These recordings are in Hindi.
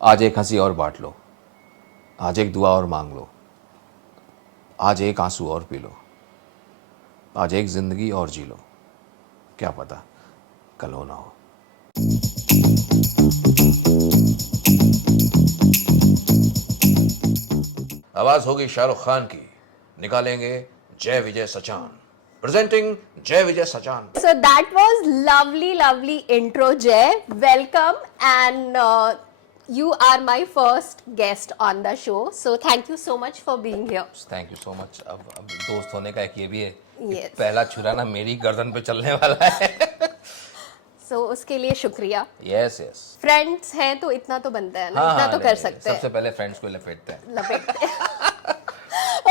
आज एक हंसी और बांट लो, आज एक दुआ और मांग लो, आज एक आंसू और पी लो, आज एक जिंदगी और जी लो, क्या पता कल हो ना हो। आवाज होगी शाहरुख खान की, निकालेंगे जय विजय सचान, प्रेजेंटिंग जय विजय Sachan. So that was lovely intro, Jay. Welcome, and you are my first guest on the show. So thank you so much for being here. Thank you so much. अब दोस्त होने का एक ये भी है कि Yes. पहला छुरा ना मेरी गर्दन पे चलने वाला है। So उसके लिए शुक्रिया। Yes yes. Friends हैं तो इतना तो बनता है ना, इतना तो कर सकते हैं। सबसे पहले फ्रेंड्स को लपेटते हैं। लपेटते हैं।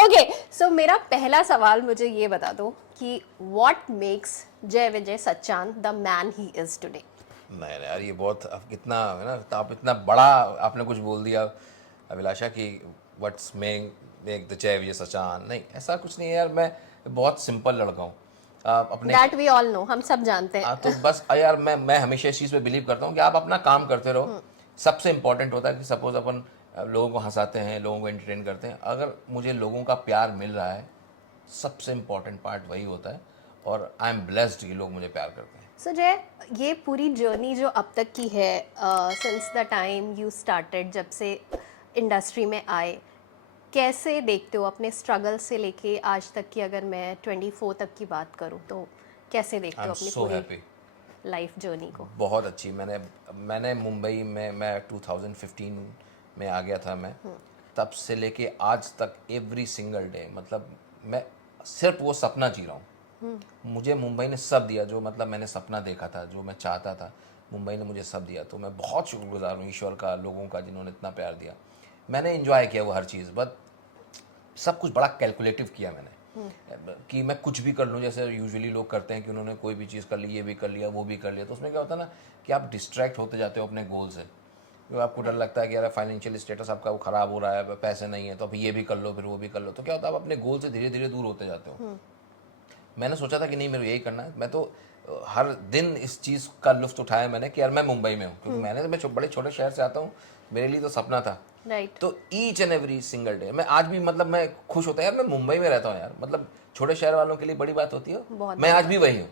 ओके, सो मेरा पहला सवाल मुझे ये बता दो कि what makes Jay Vijay Sachan the man he is today. नहीं यार, ये बहुत अब कितना है ना, तो आप इतना बड़ा आपने कुछ बोल दिया अभिलाषा कि व्हाट्स मेक द जय विजय सचान। नहीं, ऐसा कुछ नहीं है यार, मैं बहुत सिंपल लड़का हूँ। अपने दैट वी ऑल नो, हम सब जानते हैं। तो बस यार मैं हमेशा इस चीज़ पे बिलीव करता हूँ कि आप अपना काम करते रहो। सबसे इम्पोर्टेंट होता है कि सपोज अपन लोगों को हंसाते हैं, लोगों को एंटरटेन करते हैं, अगर मुझे लोगों का प्यार मिल रहा है, सबसे इम्पोर्टेंट पार्ट वही होता है। और आई एम ब्लेस्ड कि लोग मुझे प्यार करते हैं। सो जय, ये पूरी जर्नी जो अब तक की है, since the time you started, जब से इंडस्ट्री में आए, कैसे देखते हो अपने स्ट्रगल से लेके आज तक की? अगर मैं 24 तक की बात करूँ तो कैसे देखते आई हो एम अपनी सो पूरी हैप्पी। लाइफ जर्नी को? बहुत अच्छी। मैंने मुंबई में मैं 2015 में आ गया था। मैं तब से लेके आज तक एवरी सिंगल डे, मतलब मैं सिर्फ वो सपना जी रहा हूँ। मुझे मुंबई ने सब दिया जो मतलब मैंने सपना देखा था, जो मैं चाहता था, मुंबई ने मुझे सब दिया। तो मैं बहुत शुक्रगुजार हूँ ईश्वर का, लोगों का, जिन्होंने इतना प्यार दिया। मैंने एंजॉय किया वो हर चीज़, बट सब कुछ बड़ा कैलकुलेटिव किया मैंने कि मैं कुछ भी कर लूँ। जैसे यूजुअली लोग करते हैं कि उन्होंने कोई भी चीज़ कर ली, ये भी कर लिया, वो भी कर लिया, तो उसमें क्या होता है ना कि आप डिस्ट्रैक्ट होते जाते हो अपने गोल से। तो आपको डर लगता है कि यार फाइनेंशियल स्टेटस आपका वो ख़राब हो रहा है, पैसे नहीं है, तो अब ये भी कर लो, फिर वो भी कर लो, तो क्या होता है आप अपने गोल से धीरे धीरे दूर होते जाते हो। मैंने सोचा था कि नहीं, मेरे को यही करना है। मैं तो हर दिन इस चीज़ का लुत्फ़ उठाया मैंने कि यार मैं मुंबई में हूँ, क्योंकि मैं बड़े छोटे शहर से आता हूँ, मेरे लिए तो सपना था। राइट। तो each and every single day मैं आज भी, मतलब मैं खुश होता है यार, मैं मुंबई में रहता हूँ यार। मतलब छोटे शहर वालों के लिए बड़ी बात होती है, बहुत मैं बड़ी आज भी वही हूँ।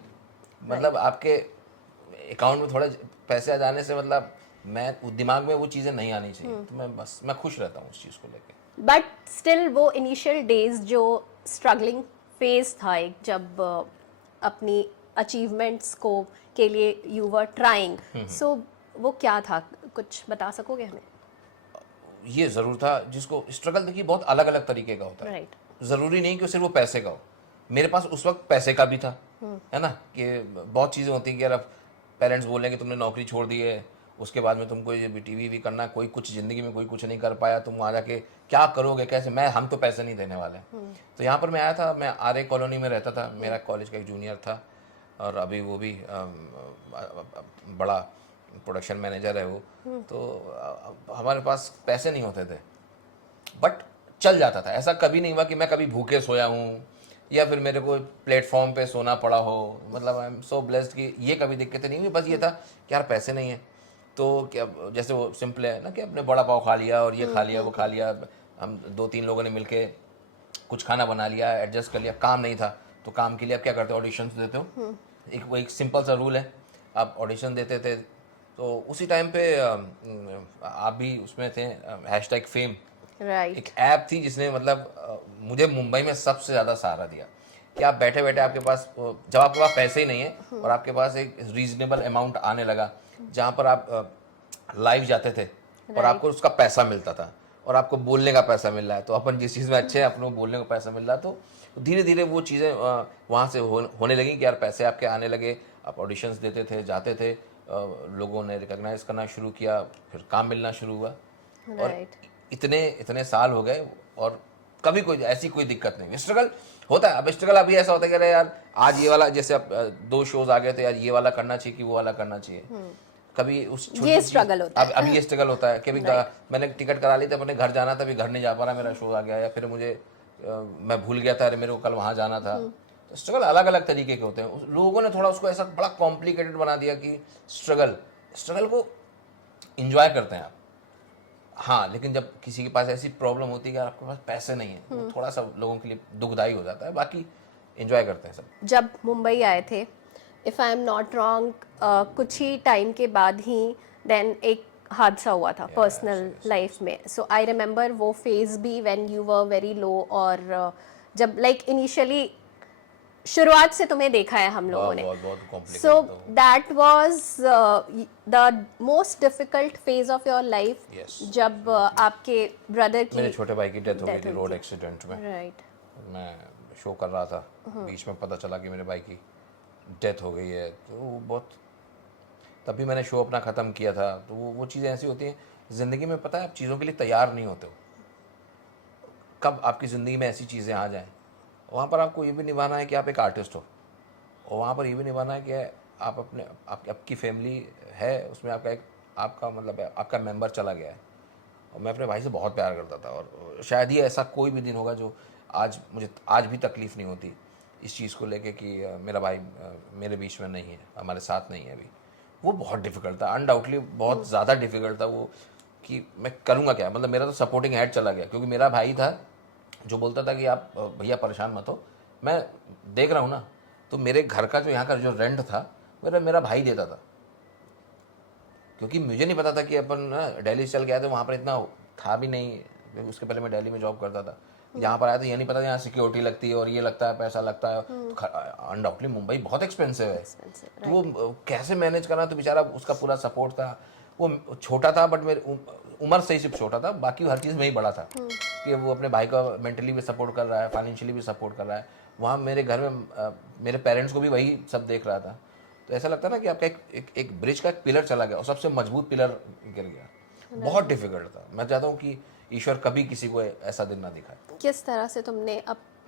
मतलब आपके अकाउंट में थोड़े पैसे आ जाने से मतलब मैं दिमाग में वो चीज़ें नहीं आनी चाहिए। तो मैं खुश रहता हूँ उस चीज़ को लेकर। बट स्टिल वो इनिशियल डेज जो स्ट्रगलिंग फेज था एक, जब अपनी अचीवमेंट्स को के लिए यू वर ट्राइंग, सो वो क्या था? कुछ बता सकोगे हमें? ये ज़रूर था, जिसको स्ट्रगल देखिए बहुत अलग अलग तरीके का होता है। राइट। ज़रूरी नहीं कि सिर्फ वो पैसे का हो। मेरे पास उस वक्त पैसे का भी था, है ना, कि बहुत चीज़ें होती हैं कि यार अब पेरेंट्स बोलेंगे तुमने नौकरी छोड़ दी है, उसके बाद में तुमको ये टीवी भी करना है, कोई कुछ ज़िंदगी में कोई कुछ नहीं कर पाया, तुम वहाँ जाके क्या करोगे, कैसे? हम तो पैसे नहीं देने वाले। तो यहाँ पर मैं आया था, मैं आर्य कॉलोनी में रहता था, मेरा कॉलेज का एक जूनियर था, और अभी वो भी बड़ा प्रोडक्शन मैनेजर है वो। तो हमारे पास पैसे नहीं होते थे, बट चल जाता था। ऐसा कभी नहीं हुआ कि मैं कभी भूखे सोया हूँ या फिर मेरे को प्लेटफॉर्म पे सोना पड़ा हो। मतलब आई एम सो ब्लेस्ड कि ये कभी दिक्कतें नहीं हुई। बस ये था कि यार पैसे नहीं है, तो क्या, जैसे वो सिंपल है ना कि अपने बड़ा पाव खा लिया और ये खा लिया, वो खा लिया। हम दो तीन लोगों ने मिलके कुछ खाना बना लिया, एडजस्ट कर लिया। काम नहीं था तो काम के लिए आप क्या करते हो, ऑडिशंस देते हो। वो एक सिंपल सा रूल है, आप ऑडिशन देते थे। तो उसी टाइम पे आप भी उसमें थे, हैशटैग फेम राइट। एक ऐप थी जिसने मतलब मुझे मुंबई में सबसे ज़्यादा सहारा दिया। कि आप बैठे बैठे आपके पास, जब आपके पास पैसे ही नहीं है और आपके पास एक रीजनेबल अमाउंट आने लगा, जहाँ पर आप लाइव जाते थे और आपको उसका पैसा मिलता था और आपको बोलने का पैसा मिल रहा है, तो अपन जिस चीज़ में अच्छे हैं अपने को बोलने का पैसा मिल रहा है। तो धीरे धीरे वो चीज़ें वहाँ से होने लगी कि यार पैसे आपके आने लगे, आप ऑडिशंस देते थे, जाते थे, लोगों ने रिकॉग्नाइज करना शुरू किया, फिर काम मिलना शुरू हुआ। और राइट। इतने इतने साल हो गए और कभी कोई ऐसी कोई दिक्कत नहीं। स्ट्रगल होता है। अब स्ट्रगल अभी ऐसा होता है कि अरे यार आज ये वाला, जैसे अब 2 शोज आ गए थे, यार ये वाला करना चाहिए कि वो वाला करना चाहिए। कभी उस छोटी ये चीज- स्ट्रगल होता है। अभी ये स्ट्रगल होता है कि अभी मैंने टिकट करा ली थी, अपने घर जाना था, अभी घर नहीं जा पा रहा, मेरा शो आ गया, या फिर मुझे मैं भूल गया था, अरे मेरे को कल वहाँ जाना था। तो स्ट्रगल अलग अलग तरीके के होते हैं। लोगों ने थोड़ा उसको ऐसा बड़ा कॉम्प्लिकेटेड बना दिया कि स्ट्रगल को इंजॉय करते हैं आप। हाँ, लेकिन जब किसी के पास ऐसी प्रॉब्लम होती है कि आपके पास पैसे नहीं है, वो थोड़ा सा लोगों के लिए दुखदाई हो जाता है, बाकी एंजॉय करते हैं सब। जब मुंबई आए थे, if I am not wrong, कुछ ही टाइम के बाद ही देन एक हादसा हुआ था पर्सनल लाइफ में. सो आई रिमेंबर वो फेज भी when you were very low, और जब लाइक इनिशियली शुरुआत से तुम्हें देखा है हम लोगों ने. बहुत complicated सो था वो। That was the most difficult phase of your life. Yes. जब आपके ब्रदर की मेरे छोटे भाई की डेथ हो गई Death थी हुई रोड थी। एक्सीडेंट में। राइट. मैं शो कर रहा था, बीच में पता चला कि मेरे भाई की डेथ हो गई है, तो वो बहुत, तभी मैंने शो अपना ख़त्म किया था। तो वो चीज़ें ऐसी होती हैं ज़िंदगी में, पता है आप चीज़ों के लिए तैयार नहीं होते हो, कब आपकी ज़िंदगी में ऐसी चीज़ें आ जाएं। वहाँ पर आपको ये भी निभाना है कि आप एक आर्टिस्ट हो, और वहाँ पर ये भी निभाना है कि आप अपने आपकी फैमिली है, उसमें आपका मतलब है, आपका मेंबर चला गया है। और मैं अपने भाई से बहुत प्यार करता था, और शायद ही ऐसा कोई भी दिन होगा जो मुझे आज भी तकलीफ़ नहीं होती इस चीज़ को लेके कि मेरा भाई मेरे बीच में नहीं है, हमारे साथ नहीं है अभी। वो बहुत डिफ़िकल्ट था, अनडाउटली बहुत ज़्यादा डिफ़िकल्ट था वो, कि मैं करूँगा क्या। मतलब मेरा तो सपोर्टिंग हेड चला गया, क्योंकि मेरा भाई था जो बोलता था कि आप भैया परेशान मत हो, मैं देख रहा हूँ ना। तो मेरे घर का जो यहाँ का जो रेंट था मेरा भाई देता था, क्योंकि मुझे नहीं पता था कि अपन ना दिल्ली से चल गया था, वहाँ पर इतना था भी नहीं, क्योंकि उसके पहले मैं दिल्ली में जॉब करता था। यहाँ पर आया तो ये नहीं पता यहाँ सिक्योरिटी लगती है और ये लगता है, पैसा लगता है। अनडाउटली मुंबई बहुत एक्सपेंसिव है, तो वो कैसे मैनेज करना। तो बेचारा उसका पूरा सपोर्ट था। वो छोटा था, बट मेरे उम्र से ही सिर्फ छोटा था, बाकी हर चीज़ में ही बड़ा था, कि वो अपने भाई का मेंटली भी सपोर्ट कर रहा है, फाइनेंशियली भी सपोर्ट कर रहा है। वहाँ मेरे घर में मेरे पेरेंट्स को भी वही सब देख रहा था। तो ऐसा लगता है ना कि आपका एक ब्रिज का एक पिलर चला गया और सबसे मजबूत पिलर गिर गया। बहुत डिफिकल्ट था। मैं चाहता हूँ कि ईश्वर कभी किसी को ऐसा दिन ना दिखाए। किस तरह से तुमने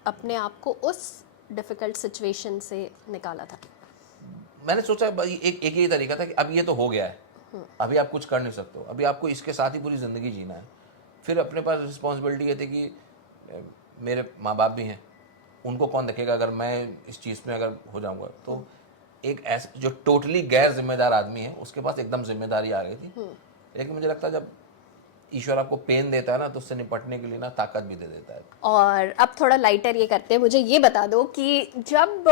अपने आप को उस डिफिकल्ट सिचुएशन से निकाला था? मैंने सोचा भाई एक ही तरीका था कि अब ये तो हो गया है, अभी आप कुछ कर नहीं सकते हो, अभी आपको इसके साथ ही पूरी ज़िंदगी जीना है। फिर अपने पास रिस्पॉन्सिबिलिटी ये थी कि मेरे माँ बाप भी हैं, उनको कौन देखेगा अगर मैं इस चीज़ में अगर हो जाऊँगा। तो एक ऐसा जो टोटली गैर जिम्मेदार आदमी है, उसके पास एकदम जिम्मेदारी आ गई थी। लेकिन मुझे लगता है जब ईश्वर आपको पेन देता है ना, तो उससे निपटने के लिए ना ताकत भी दे देता है। और अब थोड़ा लाइटर ये करते हैं, मुझे ये बता दो कि जब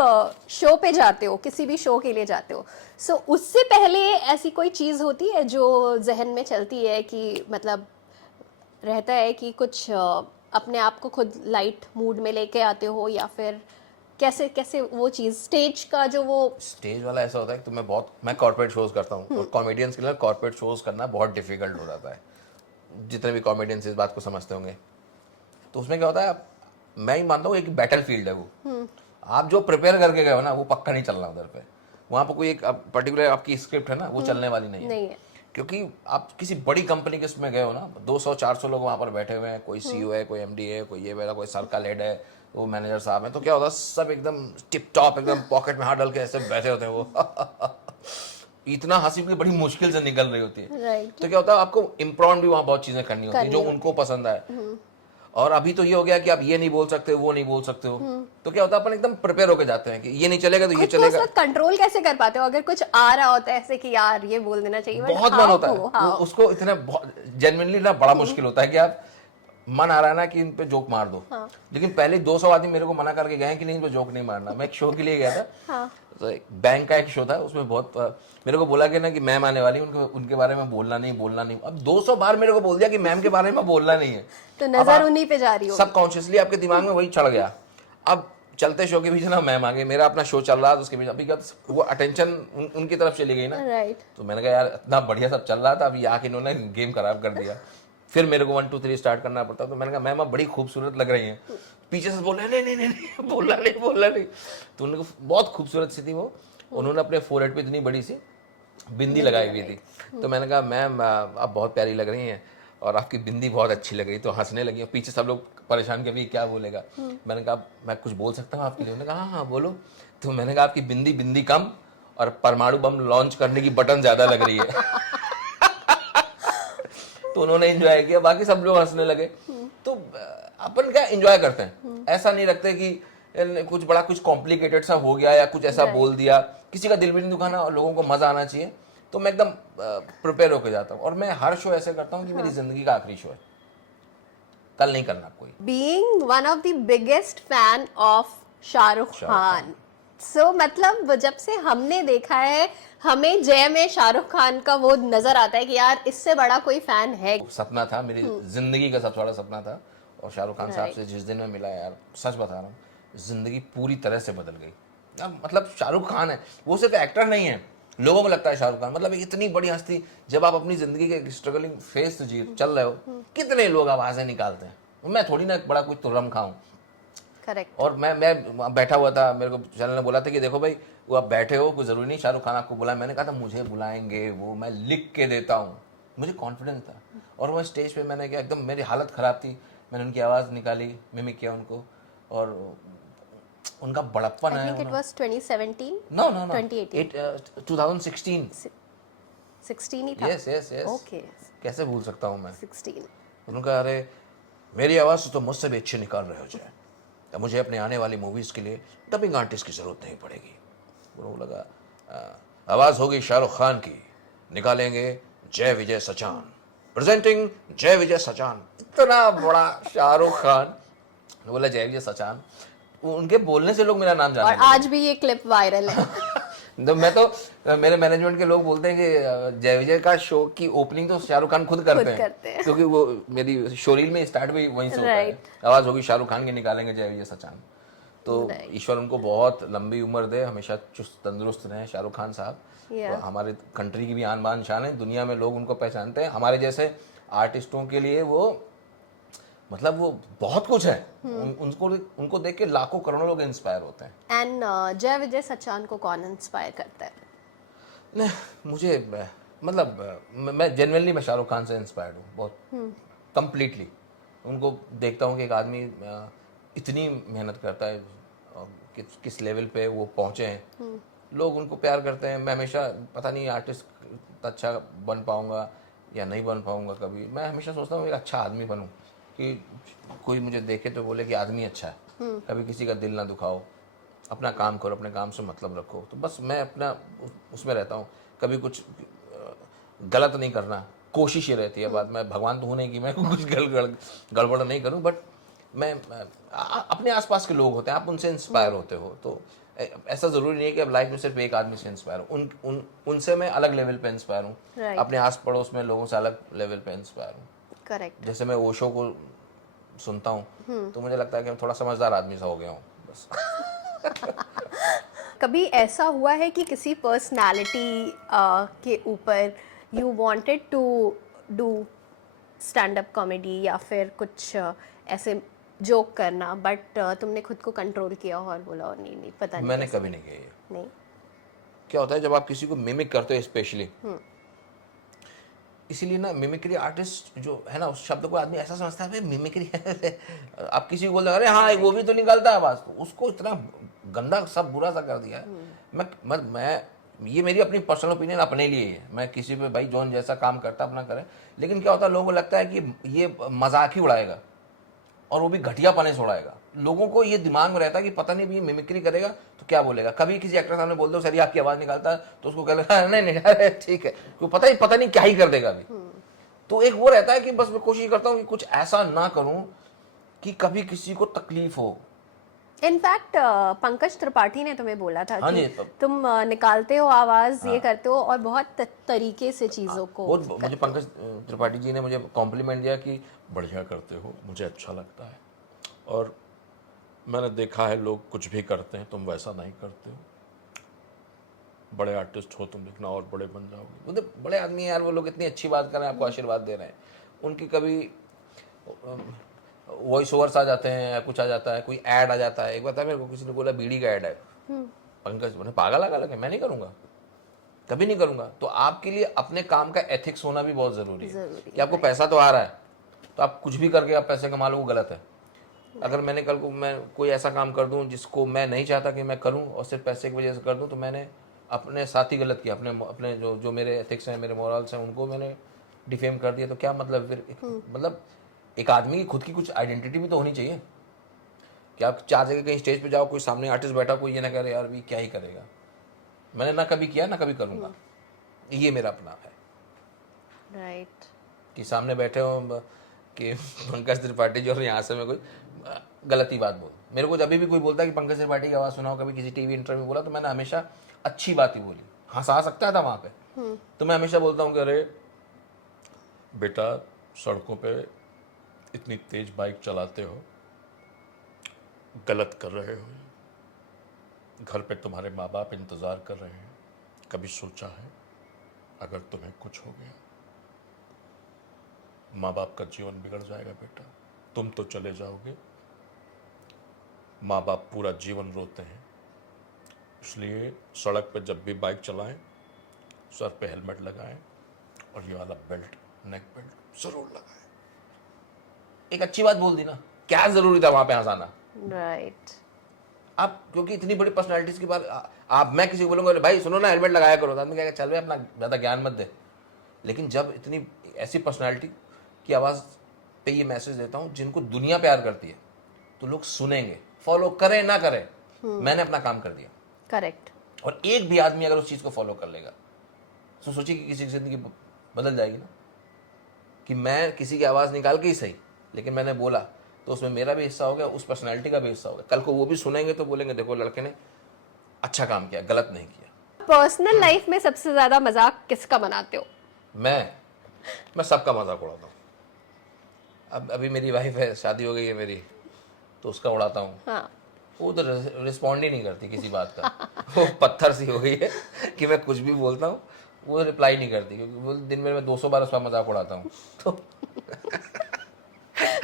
शो पे जाते हो, किसी भी शो के लिए जाते हो, सो उससे पहले ऐसी कोई चीज़ होती है जो जहन में चलती है कि मतलब रहता है कि कुछ अपने आप को खुद लाइट मूड में लेके आते हो, या फिर कैसे कैसे वो चीज़ स्टेज का जो वो स्टेज वाला ऐसा होता है कि मैं कॉर्पोरेट शोज करता हूँ, और कॉमेडियंस के लिए कॉर्पोरेट शोज करना बहुत डिफिकल्ट हो जाता है। जितने भी कॉमेडियंस इस बात को समझते होंगे, तो उसमें क्या होता है, मैं ही मानता हूँ एक बैटल फील्ड है वो। आप जो प्रिपेयर करके गए हो ना, वो पक्का नहीं चलना उधर पे। वहाँ पर कोई एक पर्टिकुलर आपकी स्क्रिप्ट है ना, वो चलने वाली नहीं है। क्योंकि आप किसी बड़ी कंपनी के उसमें गए हो ना, 200-400 लोग वहाँ पर बैठे हुए हैं, कोई सीईओ है, कोई एमडी है, कोई ये वैसा, कोई सर्कल हेड है, वो मैनेजर साहब हैं। तो क्या होता है, सब एकदम टिप टॉप, एकदम पॉकेट में हाथ डाल के ऐसे बैठे होते हैं वो इतना हंसी भी बड़ी मुश्किल से निकल रही होती है। राइट। तो क्या होता है, आपको इम्प्रॉन भी वहाँ बहुत चीज़ें करनी होती है जो उनको पसंद आए। और अभी तो ये हो गया कि आप ये नहीं बोल सकते, वो नहीं बोल सकते हो। तो क्या होता है, अपन एकदम प्रिपेयर होकर जाते हैं कि ये नहीं चलेगा तो ये चलेगा। कंट्रोल कैसे कर पाते हो अगर कुछ आ रहा होता है ऐसे कि यार ये बोल देना चाहिए? बहुत मन होता है उसको, इतना जेन्युइनली ना बड़ा मुश्किल होता है कि आप मन आ रहा है ना कि इन पे जोक मार दो। लेकिन पहले 200 आदमी मेरे को मना करके गए कि नहीं, इन पे जोक नहीं मारना। मैं एक शो के लिए गया था, तो एक बैंक का एक शो था, उसमें बहुत मेरे को बोला कि ना कि मैम आने वाली, उनके बारे में बोलना नहीं। अब 200 बार मेरे को बोल दिया कि मैम के बारे में बोलना नहीं है, तो नजर उन्हीं पे जा रही हो, सबकॉन्शियसली आपके दिमाग में वही चढ़ गया। अब चलते शो के बीच ना मैम आ गई, मेरा अपना शो चल रहा था, उसके बीच अभी क्या वो अटेंशन उनकी तरफ चली गई ना। राइट। तो मैंने कहा यार इतना बढ़िया सब चल रहा था, अभी आके इन्होंने गेम खराब कर दिया। फिर मेरे को 1 2 3 स्टार्ट करना पड़ता। तो मैंने कहा मैम आप बड़ी खूबसूरत लग रही हैं। पीछे से बोल रहे नहीं बोलना नहीं। तो उनको बहुत खूबसूरत सी थी वो, उन्होंने अपने फोरहेड पे इतनी बड़ी सी बिंदी लगाई हुई थी। तो मैंने कहा मैम आप बहुत प्यारी लग रही हैं और आपकी बिंदी बहुत अच्छी लग रही। तो हंसने लगी। पीछे सब लोग परेशान के भी क्या बोलेगा। मैंने कहा मैं कुछ बोल सकता हूँ आपके लिए? उन्होंने कहा हाँ बोलो। तो मैंने कहा आपकी बिंदी कम और परमाणु बम लॉन्च करने की बटन ज्यादा लग रही है। तो उन्होंने एंजॉय किया, बाकी सब लोग हंसने लगे। तो अपन क्या एंजॉय करते हैं, ऐसा नहीं रखते कि कुछ कॉम्प्लिकेटेड सा हो गया या कुछ ऐसा बोल दिया। किसी का दिल भी नहीं दुखाना और लोगों को मजा आना चाहिए। तो मैं एकदम प्रिपेयर होकर जाता हूँ। और मैं हर शो ऐसे करता हूँ कि मेरी जिंदगी का आखिरी शो है, कल नहीं करना कोई। Being one of the biggest fan of Shahrukh Khan, so मतलब जब से हमने देखा है, हमें जय में शाहरुख खान का वो नजर आता है कि यार इससे बड़ा कोई फैन है। सपना था, मेरी जिंदगी का सबसे बड़ा सपना था। और शाहरुख खान साहब से जिस दिन मैं मिला यार, सच बता रहा हूँ, जिंदगी पूरी तरह से बदल गई यार। मतलब शाहरुख खान है, वो सिर्फ एक्टर नहीं है। लोगों को लगता है शाहरुख खान मतलब इतनी बड़ी हस्ती, जब आप अपनी जिंदगी के स्ट्रगलिंग फेज से जी चल रहे हो, कितने लोग आवाजें निकालते हैं। मैं थोड़ी ना बड़ा कोई तुर्रम खाऊं। करेक्ट। और मैं बैठा हुआ था, मेरे को चैनल ने बोला था कि देखो भाई वो आप बैठे हो, कोई ज़रूरी नहीं शाहरुख खान आपको बुलाए। मैंने कहा था मुझे बुलाएंगे, वो मैं लिख के देता हूँ, मुझे कॉन्फिडेंस था। और वो स्टेज पे मैंने क्या, एकदम मेरी हालत ख़राब थी, मैंने उनकी आवाज़ निकाली, मिमिक किया उनको, और उनका बड़प्पन आई है। Think it was 2017। No no no 2018 2016। 16 ही था। यस यस यस, ओके, कैसे भूल सकता हूँ मैं। 16। उनका अरे मेरी आवाज़ तो मुझसे भी अच्छी निकाल रहे हो जाए, अब मुझे अपने आने वाली मूवीज़ के लिए डबिंग आर्टिस्ट की ज़रूरत नहीं पड़ेगी। उन्होंने लगा आवाज़ होगी शाहरुख खान की, निकालेंगे जय विजय सचान, प्रेजेंटिंग जय विजय सचान। इतना बड़ा शाहरुख खान, बोला जय विजय सचान, उनके बोलने से लोग मेरा नाम और जानने लगे। आज भी ये क्लिप वायरल है। तो मैं तो मेरे मैनेजमेंट के लोग बोलते हैं कि जय विजय का शो की ओपनिंग तो शाहरुख खान खुद करते हैं, क्योंकि वो मेरी शोरील में स्टार्ट भी वहीं से होता है। आवाज़ होगी शाहरुख खान की, निकालेंगे जय विजय सचान। तो ईश्वर उनको बहुत लंबी उम्र दे, हमेशा चुस्त तंदुरुस्त रहें शाहरुख खान साहब। तो हमारे कंट्री की भी आन बान शान है, दुनिया में लोग उनको पहचानते हैं। हमारे जैसे आर्टिस्टों के लिए वो मतलब वो बहुत कुछ है। उनको देख के लाखों करोड़ों लोग इंस्पायर होते हैं। एंड जय विजय सचान को कौन इंस्पायर करता है? नहीं, मुझे मतलब मैं जेन्युइनली मैं शाहरुख खान से इंस्पायर्ड हूँ बहुत, कंप्लीटली। उनको देखता हूँ कि एक आदमी इतनी मेहनत करता है, किस लेवल पे वो पहुँचे हैं, लोग उनको प्यार करते हैं। मैं हमेशा पता नहीं आर्टिस्ट अच्छा बन पाऊँगा या नहीं बन पाऊँगा कभी, मैं हमेशा सोचता हूँ एक अच्छा आदमी बनूँ, कि कोई मुझे देखे तो बोले कि आदमी अच्छा है। कभी किसी का दिल ना दुखाओ, अपना काम करो, अपने काम से मतलब रखो। तो बस मैं अपना उसमें रहता हूँ, कभी कुछ गलत नहीं करना, कोशिश ये रहती है। बात, मैं भगवान तो हूँ नहीं कि मैं कुछ गड़बड़ नहीं करूँ, बट मैं अपने आसपास के लोग होते हैं, आप उनसे इंस्पायर होते हो। तो ऐसा ज़रूरी नहीं है कि अब लाइफ में सिर्फ एक आदमी से इंस्पायर हूँ, उनसे मैं अलग लेवल पे इंस्पायर हूँ। अपने आस पड़ोस में लोगों से अलग लेवल पे इंस्पायर हूँ। करेक्ट। जैसे मैं ओशो को सुनता हूँ तो मुझे लगता है कि मैं थोड़ा समझदार आदमी सा हो गया हूँ बस। कभी ऐसा हुआ है कि किसी पर्सनालिटी के ऊपर you wanted to do stand up comedy या फिर कुछ ऐसे जोक करना, बट तुमने खुद को कंट्रोल किया और बोला नहीं नहीं पता नहीं? मैंने कभी नहीं किया ये। नहीं। क्या होता है जब आप किसी को मिमिक करते हो स्पेशली, इसीलिए ना मिमिक्री आर्टिस्ट जो है ना, उस शब्द को आदमी ऐसा समझता है मिमिक्री है। आप किसी को बोल अरे हाँ वो भी तो निकालता है आवाज़, तो उसको इतना गंदा सब बुरा सा कर दिया है। मैं ये मेरी अपनी पर्सनल ओपिनियन अपने लिए है, मैं किसी पे भाई जॉन जैसा काम करता अपना करे। लेकिन क्या होता है, लोगों को लगता है कि ये मजाक ही उड़ाएगा, और वो भी घटिया पने से उड़ाएगा। लोगों को ये दिमाग में रहता है कि पता नहीं ये मिमिक्री करेगा तो क्या बोलेगा। कभी किसी एक्टर सामने बोल दो सर ये आपकी आवाज़ निकालता है, तो उसको कहता है नहीं नहीं ठीक है, क्योंकि पता नहीं क्या ही कर देगा अभी। तो एक वो रहता है कि बस मैं कोशिश करता हूँ कि कुछ ऐसा ना करूँ कि कभी किसी को तकलीफ हो। इनफैक्ट पंकज त्रिपाठी ने तुम्हें बोला था हाँ कि जी, तुम निकालते हो आवाज, ये करते हो और बहुत तरीके से चीजों को बहुत मुझे पंकज त्रिपाठी जी ने मुझे कॉम्प्लीमेंट दिया कि बढ़िया करते हो, मुझे अच्छा लगता है। और मैंने देखा है लोग कुछ भी करते हैं, तुम वैसा नहीं करते हो, बड़े आर्टिस्ट हो तुम, देखना और बड़े बन जाओगे। मतलब बड़े आदमी हैं यार वो लोग, इतनी अच्छी बात कर रहे हैं, आपको आशीर्वाद दे रहे हैं। उनकी कभी वॉइस ओवर्स आ जाते हैं या कुछ आ जाता है, कोई ऐड आ जाता है। एक बार मेरे को किसी ने बोला बीड़ी का ऐड है, पंकज मैंने पागल लगा मैं नहीं करूँगा, कभी नहीं करूँगा। तो आपके लिए अपने काम का एथिक्स होना भी बहुत ज़रूरी है कि आपको पैसा तो आ रहा है, तो आप कुछ भी करके आप पैसे कमा लो, वो गलत है। अगर मैंने कल को मैं कोई ऐसा काम कर दूं जिसको मैं नहीं चाहता कि मैं करूं और सिर्फ पैसे की वजह से कर दूं, तो मैंने अपने साथ ही गलत किया। अपने जो मेरे एथिक्स हैं, मेरे मोरल्स हैं, उनको मैंने डिफेम कर दिया। तो क्या मतलब फिर मतलब एक आदमी की खुद की कुछ आइडेंटिटी भी तो होनी चाहिए कि आप 4 जगह कहीं स्टेज पे जाओ, कोई सामने आर्टिस्ट बैठा, कोई ये ना करे यार भी क्या ही करेगा। मैंने ना कभी किया ना कभी करूँगा। ये मेरा अपना है राइट। कि सामने बैठे हो कि पंकज त्रिपाठी जी और यहाँ से मैं कोई गलत ही बात बोल, मेरे को जब भी कोई बोलता है कि पंकज त्रिपाठी की आवाज़ सुनाओ, कभी किसी टीवी इंटरव्यू में बोला, तो मैंने हमेशा अच्छी बात ही बोली, हंसा सकता था वहाँ पे, तो मैं हमेशा बोलता हूँ कि अरे बेटा सड़कों पे इतनी तेज बाइक चलाते हो, गलत कर रहे हो, घर पे तुम्हारे माँ बाप इंतज़ार कर रहे हैं, कभी सोचा है अगर तुम्हें कुछ हो गया, माँ बाप का जीवन बिगड़ जाएगा बेटा, तुम तो चले जाओगे, माँ बाप पूरा जीवन रोते हैं, इसलिए सड़क पर जब भी बाइक चलाएं सर पे हेलमेट लगाएं और ये वाला बेल्ट, नेक बेल्ट जरूर लगाएं। एक अच्छी बात बोल दी ना, क्या जरूरी था वहां पे हंसाना। राइट। आप क्योंकि इतनी बड़ी पर्सनालिटीज के बाद आप, मैं किसी को बोलूंगा भाई सुनो ना हेलमेट लगाया करो, तो आदमी कहेगा चल भाई अपना ज़्यादा ज्ञान मत दे। लेकिन जब इतनी ऐसी पर्सनालिटी की आवाज़ पे ये मैसेज देता हूँ जिनको दुनिया प्यार करती है, तो लोग सुनेंगे, फॉलो करें ना करें, मैंने अपना काम कर दिया। करेक्ट। और एक भी आदमी अगर उस चीज़ को फॉलो कर लेगा तो सोचिए कि किसी की ज़िंदगी बदल जाएगी ना। कि मैं किसी की आवाज़ निकाल के ही सही, लेकिन मैंने बोला तो उसमें मेरा भी हिस्सा हो गया, उस पर्सनैलिटी का भी हिस्सा हो गया। कल को वो भी सुनेंगे तो बोलेंगे देखो लड़के ने अच्छा काम किया, गलत नहीं किया। पर्सनल लाइफ में सबसे ज्यादा मजाक किसका बनाते हो? मैं सबका मजाक उड़ाता हूँ। अब अभी मेरी वाइफ है, शादी हो गई है मेरी, तो उसका उड़ाता हूँ। हाँ। वो तो रिस्पॉन्ड ही नहीं करती किसी बात का। वो पत्थर सी हो गई है कि मैं कुछ भी बोलता हूँ वो रिप्लाई नहीं करती, क्योंकि वो दिन में मैं 200 बार उसका मजाक उड़ाता हूँ। तो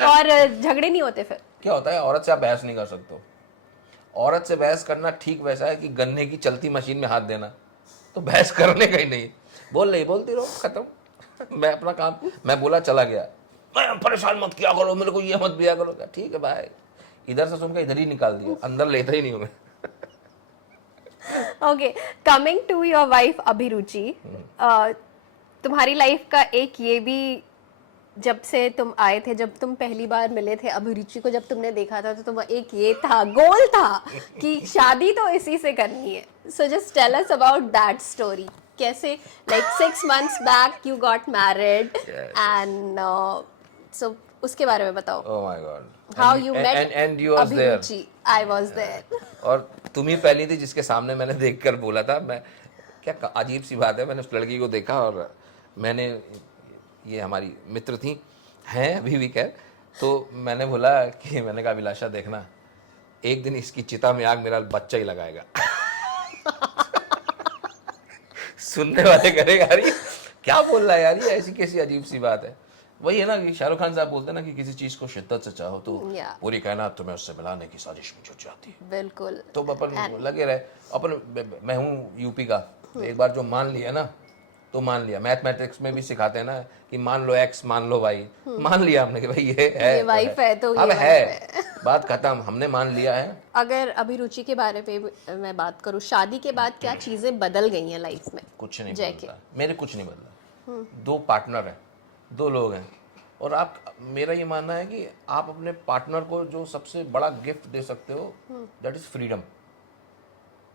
और झगड़े नहीं होते फिर? क्या होता है, औरत से आप बहस नहीं कर सकते हो। औरत से बहस करना ठीक वैसा है कि गन्ने की चलती मशीन में हाथ देना, तो बहस करने का ही नहीं। बोल रही बोलती रहो, खत्म। मैं अपना काम, मैं बोला चला गया, मैं परेशान मत किया करो, मेरे को ये मत दिया करो। क्या ठीक है भाई, इधर से सुनकर इधर ही निकाल दिया, अंदर लेता ही नहीं हूँ मैं। Okay, coming to your wife Abhiruchi, तुम्हारी लाइफ का एक ये भी, जब से तुम आए थे, जब तुम पहली बार मिले थे अभिरुचि को, जब तुमने देखा था, तो तुम एक ये था, गोल था कि शादी तो इसी से करनी है। So just tell us about that story. कैसे, like 6 months back you got married and so उसके बारे में बताओ। Oh my god, how you met and you was there. Abhiruchi? I was there. और तुम ही पहली थी जिसके सामने मैंने देखकर बोला था। मैं क्या अजीब सी बात है, मैंने उस लड़की को देखा और मैंने, ये हमारी मित्र थी, हैं अभी भी खैर, तो मैंने बोला कि, मैंने कहा अभिलाषा देखना, एक दिन इसकी चिता में आग मेरा बच्चा ही लगाएगा। सुनने वाले करेगा यार ये क्या बोल रहा है यार, ये ऐसी कैसी अजीब सी बात है। वही है ना कि शाहरुख खान साहब बोलते हैं ना कि किसी चीज को शिद्दत से चाहो तो पूरी कायनात तुम्हें उससे मिलाने की साजिश में जुट जाती है। बिल्कुल। तो अपन लगे रहे अपन। मैं हूँ यूपी का, तो एक बार जो मान लिया ना तो मान लिया। मैथमेटिक्स में भी सिखाते हैं ना कि मान लो x मान लो y, मान लिया हमने कि भाई ये है, ये वाइफ है तो अब ये है, बात खत्म, हमने मान लिया है। अगर अभिरुचि के बारे पे मैं बात करूँ, शादी के बाद क्या चीजें बदल गई हैं लाइफ में? कुछ नहीं जय के। बदला, मेरे कुछ नहीं बदला। दो पार्टनर हैं, दो लोग हैं, और आप, मेरा ये मानना है कि आप अपने पार्टनर को जो सबसे बड़ा गिफ्ट दे सकते हो दैट इज फ्रीडम।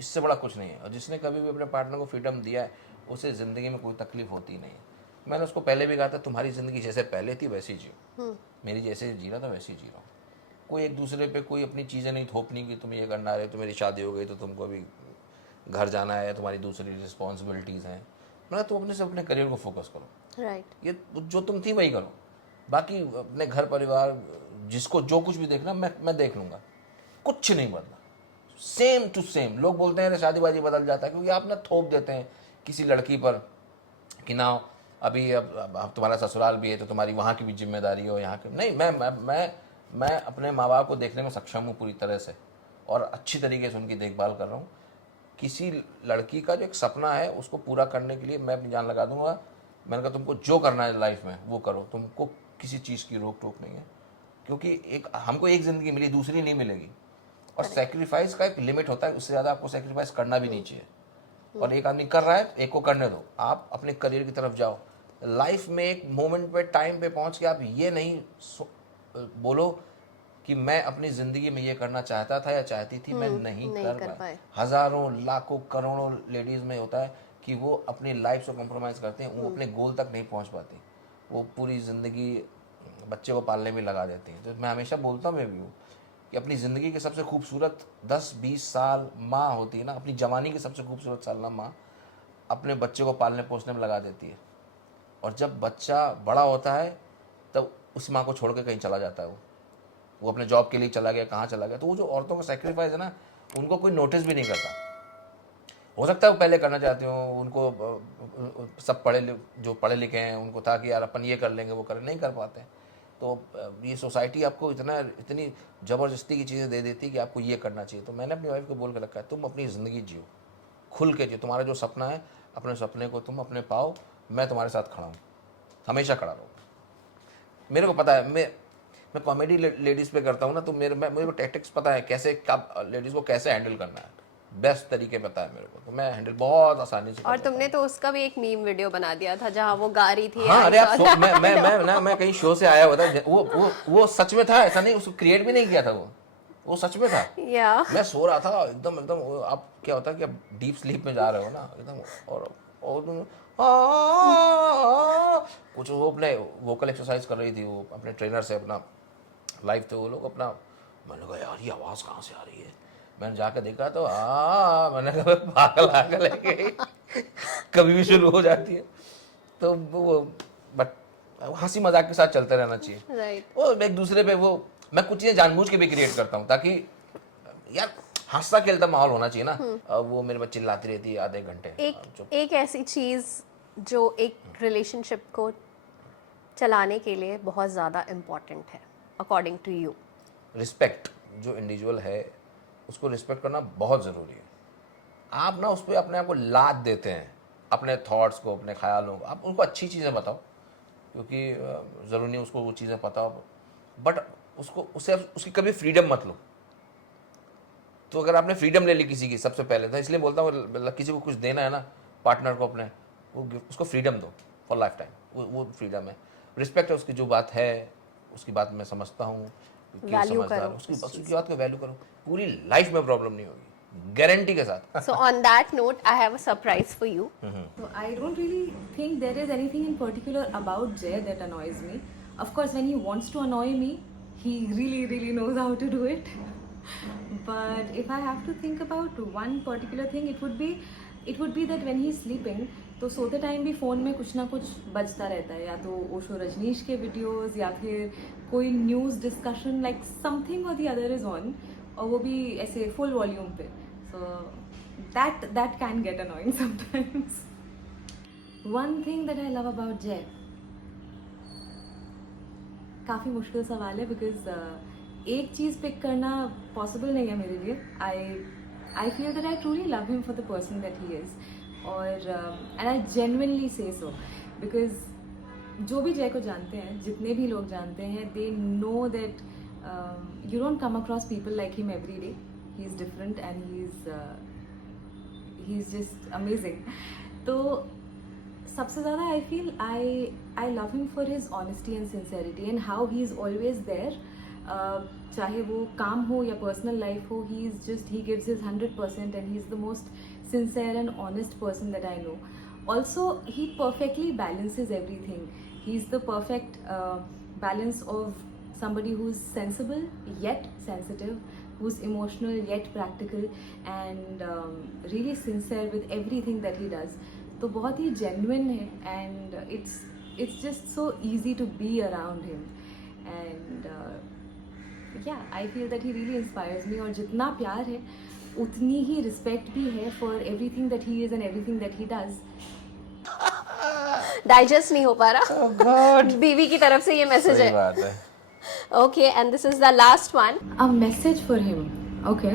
इससे बड़ा कुछ नहीं है। और जिसने कभी भी अपने पार्टनर को फ्रीडम दिया है उसे ज़िंदगी में कोई तकलीफ होती नहीं है। मैंने उसको पहले भी कहा था तुम्हारी ज़िंदगी जैसे पहले थी वैसे ही जियो, मेरी जैसे जी रहा था वैसे ही जी रहा हूँ। कोई एक दूसरे पे कोई अपनी चीज़ें नहीं थोपनी कि तुम ये करना है, तुम्हारी शादी हो गई तो तुमको अभी घर जाना है, तुम्हारी दूसरी रिस्पॉन्सिबिलिटीज़ हैं। मतलब तुम अपने से अपने करियर को फोकस करो। राइट। ये जो तुम थी वही करो, बाकी अपने घर परिवार जिसको जो कुछ भी देखना मैं देख लूँगा। कुछ नहीं बदला, सेम टू सेम। लोग बोलते हैं शादीबाजी बदल जाता है, क्योंकि आप ना थोप देते हैं किसी लड़की पर कि ना अभी अब तुम्हारा ससुराल भी है तो तुम्हारी वहाँ की भी जिम्मेदारी हो, यहाँ की नहीं। मैं अपने माँ बाप को देखने में सक्षम हूँ पूरी तरह से, और अच्छी तरीके से उनकी देखभाल कर रहा हूँ। किसी लड़की का जो एक सपना है उसको पूरा करने के लिए मैं अपनी जान लगा दूंगा। मैंने कहा तुमको जो करना है लाइफ में वो करो, तुमको किसी चीज़ की रोक टोक नहीं है, क्योंकि एक हमको एक ज़िंदगी मिली, दूसरी नहीं मिलेगी। और सेक्रीफाइस का एक लिमिट होता है, उससे ज़्यादा आपको सेक्रीफाइस करना भी नहीं चाहिए। और एक आदमी कर रहा है, एक को करने दो, आप अपने करियर की तरफ जाओ। लाइफ में एक मोमेंट पे, टाइम पे पहुंच के आप ये नहीं बोलो कि मैं अपनी ज़िंदगी में ये करना चाहता था या चाहती थी, मैं नहीं कर पाया। हज़ारों लाखों करोड़ों लेडीज़ में होता है कि वो अपनी लाइफ से कॉम्प्रोमाइज़ करते हैं, वो अपने गोल तक नहीं पहुंच पाती, वो पूरी ज़िंदगी बच्चे को पालने में लगा देती हैं। तो मैं हमेशा बोलता हूँ, मैं भी हूँ कि अपनी ज़िंदगी की सबसे खूबसूरत 10-20 साल माँ होती है ना, अपनी जवानी की सबसे खूबसूरत साल ना माँ अपने बच्चे को पालने पोसने में लगा देती है, और जब बच्चा बड़ा होता है तब उस माँ को छोड़ के कहीं चला जाता है, वो अपने जॉब के लिए चला गया, कहाँ चला गया। तो वो जो औरतों का सेक्रीफाइस है ना, उनको कोई नोटिस भी नहीं करता। हो सकता है वो पहले करना चाहते हो, उनको सब जो पढ़े लिखे हैं उनको था कि यार अपन ये कर लेंगे, वो कर नहीं कर पाते। तो ये सोसाइटी आपको इतनी ज़बरदस्ती की चीज़ें दे देती है कि आपको ये करना चाहिए। तो मैंने अपनी वाइफ को बोल के रखा है, तुम अपनी ज़िंदगी जियो, खुल के जियो, तुम्हारा जो सपना है अपने सपने को तुम अपने पाओ, मैं तुम्हारे साथ खड़ा हूँ, हमेशा खड़ा रहो। मेरे को पता है, मैं कॉमेडी लेडीज़ पे करता हूँ ना, तो मेरे को टैक्टिक्स पता है कैसे कब लेडीज़ को कैसे हैंडल करना है, बेस्ट तरीके पता है मेरे को, तो मैं हैंडल बहुत आसानी से कर और लेता तुमने तो उसका भी एक मीम वीडियो बना दिया था जहाँ वो गा रही थी। हूँ। हाँ, अरे आप मैं कहीं शो से आया हुआ था, वो सच में था, ऐसा नहीं उसको क्रिएट भी नहीं किया था, वो सच में था। या मैं सो रहा था एकदम एकदम, आप क्या होता है कि आप डीप स्लीप में जा रहे हो ना एकदम, और तुम कुछ वो अपने वोकल एक्सरसाइज कर रही थी, वो अपने ट्रेनर से अपना लाइव, तो वो लोग अपना, मैंने कहा यार ये आवाज़ कहाँ से आ रही है, मैंने जाकर देखा तो मैंने कहा पागल है कि कभी भी शुरू हो जाती है। तो वो बट हंसी मजाक के साथ चलते रहना चाहिए। राइट। वो एक दूसरे पे वो, मैं कुछ चीज़ें जानबूझ के भी क्रिएट करता हूँ ताकि यार हंसता खेलता माहौल होना चाहिए ना। अब वो मेरे बच्चे चिल्लाती रहती है आधे घंटे। एक ऐसी चीज़ जो एक रिलेशनशिप को चलाने के लिए बहुत ज़्यादा इम्पोर्टेंट है अकॉर्डिंग टू यू। रिस्पेक्ट, जो इंडिविजुअल है उसको रिस्पेक्ट करना बहुत ज़रूरी है। आप ना उस पर अपने आप को लाद देते हैं, अपने थॉट्स को, अपने ख्यालों को, आप उनको अच्छी चीज़ें बताओ, क्योंकि ज़रूरी नहीं उसको वो चीज़ें पता हो, बट उससे उसकी कभी फ्रीडम मत लो। तो अगर आपने फ्रीडम ले ली किसी की, सबसे पहले तो इसलिए बोलता हूँ किसी को कुछ देना है ना, पार्टनर को अपने, उसको फ्रीडम दो फॉर लाइफ टाइम, वो फ्रीडम है। रिस्पेक्ट है, उसकी जो बात है उसकी बात मैं समझता हूँ, वैल्यू करो, उसकी बात को वैल्यू करो, पूरी लाइफ में प्रॉब्लम नहीं होगी, गारंटी के साथ। So on that note, I have a surprise for you. So I don't really think there is anything in particular about Jay that annoys me. Of course, when he wants to annoy me, he really knows how to do it. But if I have to think about one particular thing, it would be that when he's sleeping, तो सोते टाइम भी फ़ोन में कुछ ना कुछ बजता रहता है, या तो ओशो रजनीश के वीडियोस या फिर कोई न्यूज़ डिस्कशन, लाइक समथिंग और दी अदर इज़ ऑन, और वो भी ऐसे फुल वॉल्यूम पे। सो that can get annoying sometimes. One thing that I love about Jay, काफ़ी मुश्किल सवाल है, बिकॉज एक चीज़ पिक करना पॉसिबल नहीं है मेरे लिए. I feel that I truly love him for the person that he is, और and I genuinely say so, because जो भी जय को जानते हैं, जितने भी लोग जानते हैं, they know that you don't come across people like him every day. He is different and he's just amazing. तो सबसे ज़्यादा I feel I love him for his honesty and sincerity and how he is always there. चाहे वो काम हो या personal life हो, he gives his 100% and he's the most sincere and honest person that I know. Also, he perfectly balances everything. He's the perfect balance of somebody who's sensible yet sensitive, who's emotional yet practical, and really sincere with everything that he does. तो बहुत ही genuine है, and it's just so easy to be around him, and yeah, I feel that he really inspires me. और जितना प्यार है उतनी ही रिस्पेक्ट भी है for everything that he is and everything that he does. Digest नहीं हो पा रहा. बीवी की तरफ से ये मैसेज है. बात है. Okay, and this is the last one. A message for him. Okay.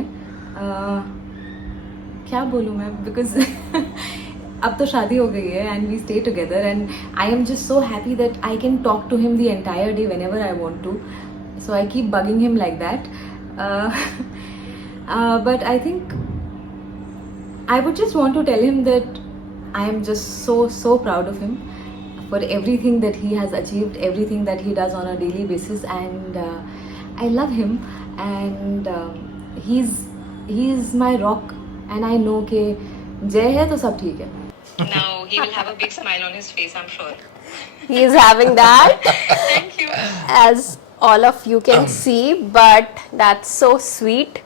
क्या बोलूँ मैं, because अब तो शादी हो गई है and we stay together and I am just so happy that I can talk to him the entire day whenever I want to. So I keep bugging him like that. But I think I would just want to tell him that I am just so proud of him for everything that he has achieved, everything that he does on a daily basis, and I love him, and he's my rock, and I know कि जय है तो सब ठीक है. Now he will have a big smile on his face, I'm sure. He is having that, Thank you. as all of you can see, but that's so sweet.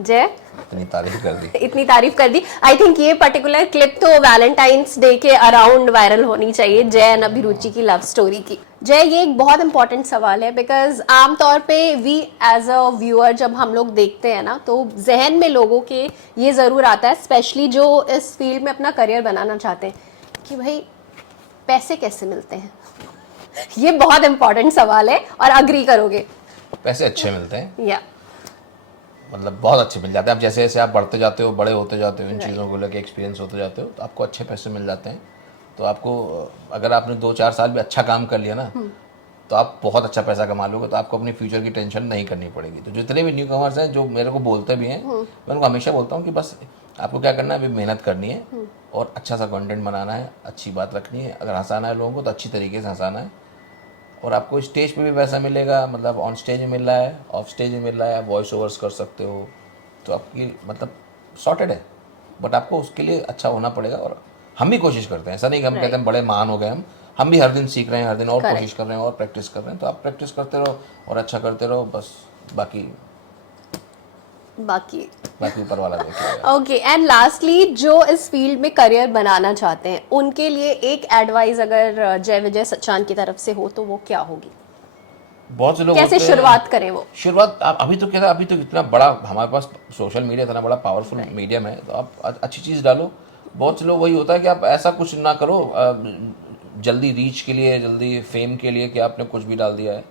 जय, इतनी तारीफ कर दी। इतनी तारीफ कर दी। आई थिंक ये पर्टिकुलर क्लिप तो वैलेंटाइंस डे के अराउंड वायरल होनी चाहिए, जय एंड अभिरुचि की लव स्टोरी की। जय, ये एक बहुत इंपॉर्टेंट सवाल है, बिकॉज आमतौर पे वी एज अ व्यूअर जब हम लोग देखते हैं ना, तो जहन में लोगों के ये ज़रूर आता है, स्पेशली जो इस फील्ड में अपना करियर बनाना चाहते हैं, कि भाई पैसे कैसे मिलते हैं। ये बहुत इंपॉर्टेंट सवाल है, और अग्री करोगे। पैसे अच्छे मिलते हैं, या मतलब बहुत अच्छे मिल जाते हैं। अब जैसे जैसे आप बढ़ते जाते हो, बड़े होते जाते हो, इन चीज़ों को लेकर एक्सपीरियंस होते जाते हो, तो आपको अच्छे पैसे मिल जाते हैं। तो आपको अगर आपने 2-4 साल भी अच्छा काम कर लिया ना, तो आप बहुत अच्छा पैसा कमा लोगे, तो आपको अपनी फ्यूचर की टेंशन नहीं करनी पड़ेगी। तो जितने भी न्यू कमर्स हैं जो मेरे को बोलते भी हैं, मैं उनको हमेशा बोलता हूँ कि बस आपको क्या करना है, अभी मेहनत करनी है और अच्छा सा कंटेंट बनाना है, अच्छी बात रखनी है। अगर हंसाना है लोगों को तो अच्छी तरीके से हंसाना है, और आपको स्टेज पे भी पैसा मिलेगा, मतलब ऑन स्टेज में मिल रहा है, ऑफ स्टेज में मिल रहा है, आप वॉइस ओवर्स कर सकते हो, तो आपकी मतलब सॉर्टेड है। बट आपको उसके लिए अच्छा होना पड़ेगा, और हम भी कोशिश करते हैं। ऐसा नहीं कि हम कहते हैं बड़े महान हो गए, हम भी हर दिन सीख रहे हैं, हर दिन और कोशिश कर रहे हैं और प्रैक्टिस कर रहे हैं। तो आप प्रैक्टिस करते रहो और अच्छा करते रहो, बस बाकी ऊपर वाला देखेगा। ओके, एंड लास्टली जो इस फील्ड में करियर बनाना चाहते हैं, उनके लिए एक एडवाइस अगर जय विजय सच्चान की तरफ से हो तो वो क्या होगी? बहुत से लोग कैसे होते हैं- शुरुआत करें वो? शुरुआत अभी तो क्या था, अभी तो इतना बड़ा हमारे पास सोशल मीडिया इतना बड़ा पावरफुल मीडियम है, तो आप अच्छी चीज़ डालो। बहुत से लोग वही होता है कि आप ऐसा कुछ ना करो जल्दी रीच के लिए, जल्दी फेम के लिए, कि आपने कुछ भी डाल दिया है।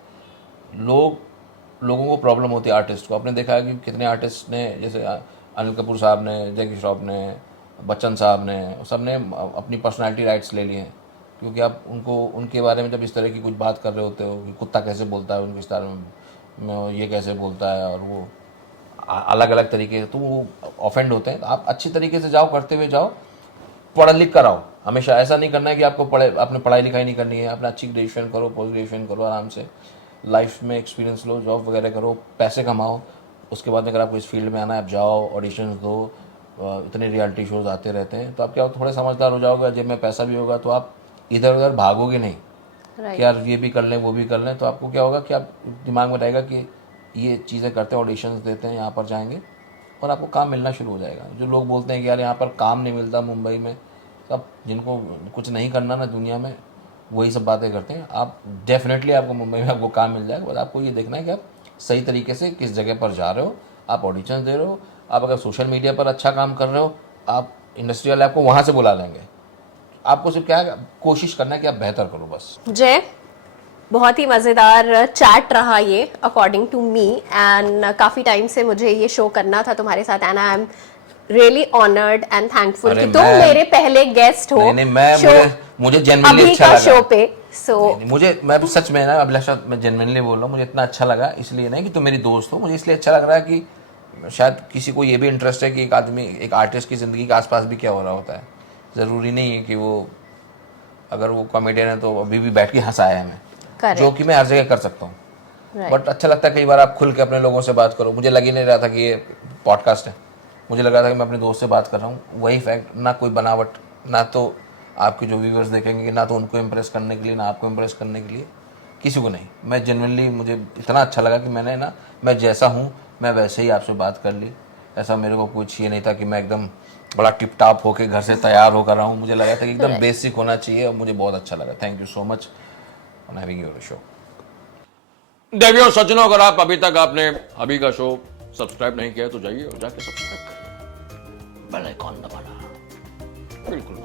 लोगों को प्रॉब्लम होती है, आर्टिस्ट को। आपने देखा है कि कितने आर्टिस्ट ने, जैसे अनिल कपूर साहब ने, जैकी श्रॉफ ने, बच्चन साहब ने, सब ने अपनी पर्सनालिटी राइट्स ले लिए हैं, क्योंकि आप उनके बारे में जब इस तरह की कुछ बात कर रहे होते हो कि कुत्ता कैसे बोलता है उनके विस्तार में, ये कैसे बोलता है, और वो अलग अलग तरीके से, तो वो ऑफेंड होते हैं। तो आप अच्छी तरीके से जाओ, करते हुए जाओ, पढ़ लिख कर आओ। हमेशा ऐसा नहीं करना है कि आपको आपने पढ़ाई लिखाई नहीं करनी है। अपना अच्छी ग्रेजुएशन करो, पोस्ट ग्रेजुएशन करो, आराम से लाइफ में एक्सपीरियंस लो, जॉब वगैरह करो, पैसे कमाओ। उसके बाद अगर आपको इस फील्ड में आना है, आप जाओ, ऑडिशंस दो, इतने रियलिटी शोज आते रहते हैं, तो आप क्या थोड़े समझदार हो जाओगे। जब में पैसा भी होगा तो आप इधर उधर भागोगे नहीं कि यार ये भी कर लें, वो भी कर लें। तो आपको क्या होगा कि आप दिमाग में रहेगा कि ये चीज़ें करते हैं, ऑडिशंस देते हैं, यहाँ पर जाएंगे और आपको काम मिलना शुरू हो जाएगा। जो लोग बोलते हैं कि यार यहाँ पर काम नहीं मिलता मुंबई में, सब जिनको कुछ नहीं करना ना दुनिया में, वही सब बातें करते हैं। आप डेफिनेटली आपको मुंबई में आपको काम मिल जाएगा। बस आपको ये देखना है कि आप सही तरीके से किस जगह पर जा रहे हो, आप ऑडिशन दे रहे हो। आप अगर सोशल मीडिया पर अच्छा काम कर रहे हो, आप इंडस्ट्री वाले आपको वहाँ से बुला लेंगे। आपको सिर्फ क्या है, कोशिश करना है कि आप बेहतर करो बस। जय, बहुत ही मज़ेदार चैट रहा ये, अकॉर्डिंग टू मी, एंड काफ़ी टाइम से मुझे ये शो करना था तुम्हारे साथ, and I am really honoured and thankful कि तुम मेरे पहले गेस्ट हो। मुझे जेन्युइनली अच्छा लगा शो पे। मैं सच में ना अभिलाषा, मैं जेन्युइनली बोल रहा हूँ, मुझे इतना अच्छा लगा, इसलिए नहीं कि तुम मेरी दोस्त हो, मुझे इसलिए अच्छा लग रहा है कि शायद किसी को ये भी इंटरेस्ट है कि एक आदमी, एक आर्टिस्ट की ज़िंदगी के आसपास भी क्या हो रहा होता है। ज़रूरी नहीं है कि वो, अगर वो कॉमेडियन है तो अभी भी बैठ के हंसाया है हमें, जो कि मैं हर जगह कर सकता हूँ। बट अच्छा लगता है कई बार आप खुल के अपने लोगों से बात करो। मुझे लग ही नहीं रहा था कि ये पॉडकास्ट है, मुझे लग रहा था कि मैं अपने दोस्त से बात कर रहा हूँ। वही फैक्ट, ना कोई बनावट, ना तो आपके जो व्यूअर्स देखेंगे कि ना तो उनको इम्प्रेस करने के लिए, ना आपको इम्प्रेस करने के लिए, किसी को नहीं। मैं जेन्युइनली, मुझे इतना अच्छा लगा कि मैंने ना, मैं जैसा हूँ मैं वैसे ही आपसे बात कर ली। ऐसा मेरे को कुछ ये नहीं था कि मैं एकदम बड़ा टिप टाप होके घर से तैयार होकर रहा हूँ। मुझे लगा था कि एकदम बेसिक होना चाहिए, और मुझे बहुत अच्छा लगा। Thank you so much for having your show. देवियों सज्जनों, अगर आप अभी तक आपने अभी का शो सब्सक्राइब नहीं किया तो जाइए और जाके सब्सक्राइब करिए, बेल आइकॉन दबाना बिल्कुल